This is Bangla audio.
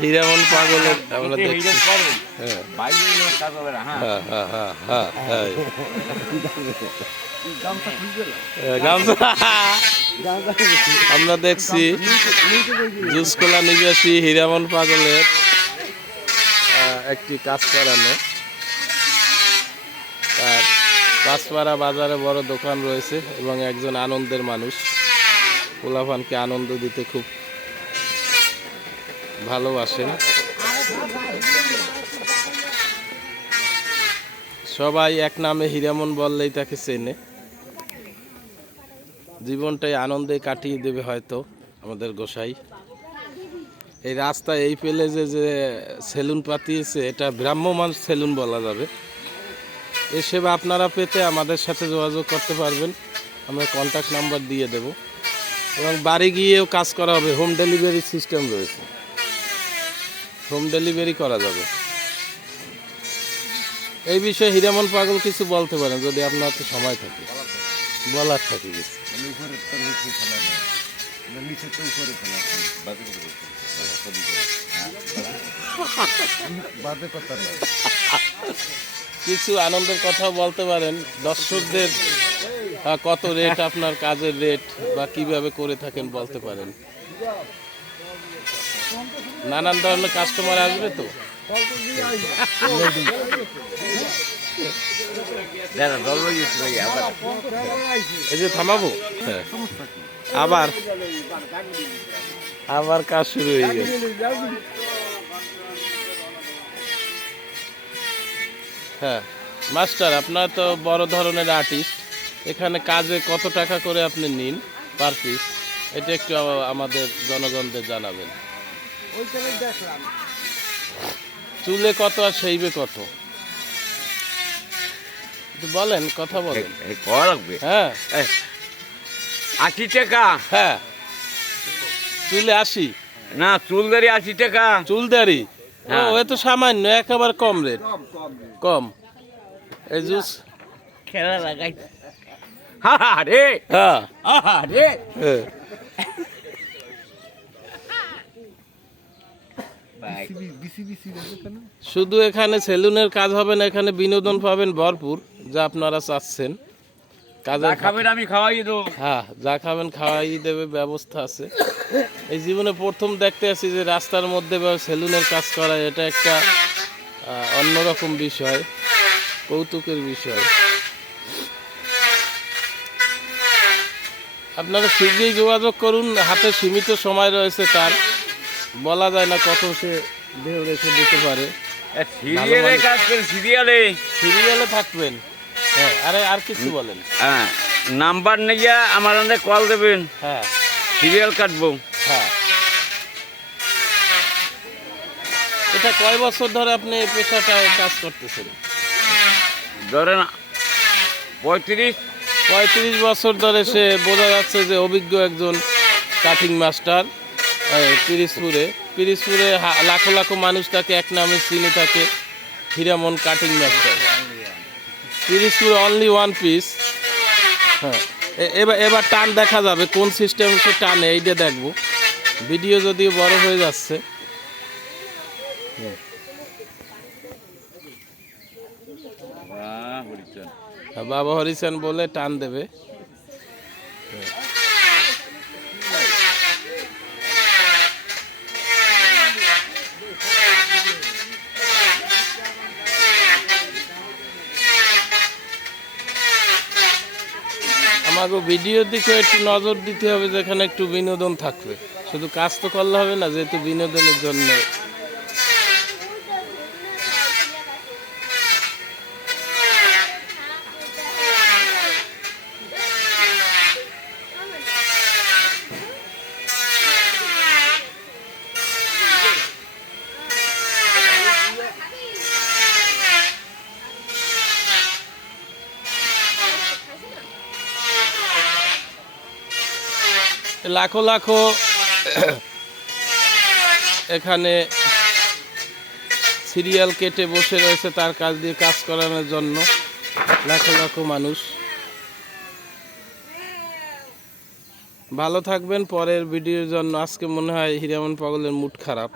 হীরামন পাগলের আমরা দেখছি। আমরা দেখছি জুসকোলা নিবাসী হীরামন পাগলের একটি কাজ করানো। তার পাঁচপাড়া বাজারে বড় দোকান রয়েছে এবং একজন আনন্দের মানুষ, পোলাপানকে আনন্দ দিতে খুব ভালোবাসেন। সবাই এক নামে হীরামন বললেই তাকে চেনে। জীবনটাই আনন্দে কাটিয়ে দেবে হয়তো আমাদের গোসাই। এই রাস্তা এই পেলে যে সেলুন পাতিয়েছে, এটা ভ্রাম্যমাণ সেলুন বলা যাবে। এ সেবা আপনারা পেতে আমাদের সাথে যোগাযোগ করতে পারবেন, আমরা কন্ট্যাক্ট নাম্বার দিয়ে দেব এবং বাড়ি গিয়েও কাজ করা হবে। হোম ডেলিভারি সিস্টেম রয়েছে, হোম ডেলিভারি করা যাবে। এই বিষয়ে হীরামন পাগল কিছু বলতে পারেন যদি আপনার তো সময় থাকে, বলার থাকে কিছু। কিছু আনন্দের কথা বলতে পারেন দর্শকদের। কত রেট আপনার কাজের রেট বা কিভাবে করে থাকেন বলতে পারেন। নানান ধরনের কাস্টমার আসবে তো। এই যে থামাবো, হ্যাঁ আবার আবার কাজ শুরু হয়ে গেছে। হ্যাঁ মাস্টার, আপনার তো বড় ধরনের আর্টিস্ট, এখানে কাজে কত টাকা করে আপনি নিন পার পিস, এটা একটু আমাদের জনগণদের জানাবেন। চুলে কত আর সেইবে কত বলেন, কথা বলেন। হ্যাঁ 80 টাকা। হ্যাঁ চুলে 80 না, চুলদারি 80 টাকা। চুলদারি ও এ তো সামান্য, একেবারে কম রেট, কম। এই জুস খেলা লাগাই রে। হ্যাঁ রে শুধু এখানে সেলুনের কাজ হবে না, এখানে বিনোদন পাবেন ভরপুর, যা আপনারা চাচ্ছেন। কাজে খাবেন, আমি খাওয়াই দেবো। হ্যাঁ যা খাবেন খাওয়াই দেবে, ব্যবস্থা আছে। এই জীবনে প্রথম দেখতে আছি যে রাস্তার মধ্যে সেলুনের কাজ করা, এটা একটা অন্যরকম বিষয়, কৌতুকের বিষয়। আপনারা শীঘ্রই যোগাযোগ করুন, হাতে সীমিত সময় রয়েছে তার, বলা যায় না কত সে দেহ রেখে দিতে পারে। সিরিয়ালে কাজ করে, সিরিয়ালে থাকবেন। হ্যাঁ আরে আর কিছু বলেন। হ্যাঁ নাম্বার নিয়ে আমার কল দেবেন। হ্যাঁ সিরিয়াল কাটবো। হ্যাঁ এটা কয় বছর ধরে আপনি এই পেশাটায় কাজ করতেছেন? ধরেন 35 বছর ধরে। সে বোঝা যাচ্ছে যে অভিজ্ঞ একজন কাটিং মাস্টার। পিরিজপুরে লাখো লাখো মানুষ তাকে এক নামে চিনে থাকে, হীরামন কাটিং মাস্টার। পিরিজপুরে অনলি ওয়ান পিস। হ্যাঁ এবার টান দেখা যাবে, কোন সিস্টেম সে টানে এইটা দেখবো। ভিডিও যদিও বড় হয়ে যাচ্ছে। বাবা হরিচান বলে টান দেবে। আমাকে ভিডিওর দিকে একটু নজর দিতে হবে, যেখানে একটু বিনোদন থাকবে। শুধু কাজ তো করলে হবে না, যেহেতু বিনোদনের জন্য। লাখো লাখো এখানে সিরিয়াল কেটে বসে রয়েছে তার কাজ দিয়ে কাজ করানোর জন্য, লাখো লাখো মানুষ। ভালো থাকবেন। পরের ভিডিওর জন্য আজকে মনে হয় হিরামন পাগলের মুড খারাপ।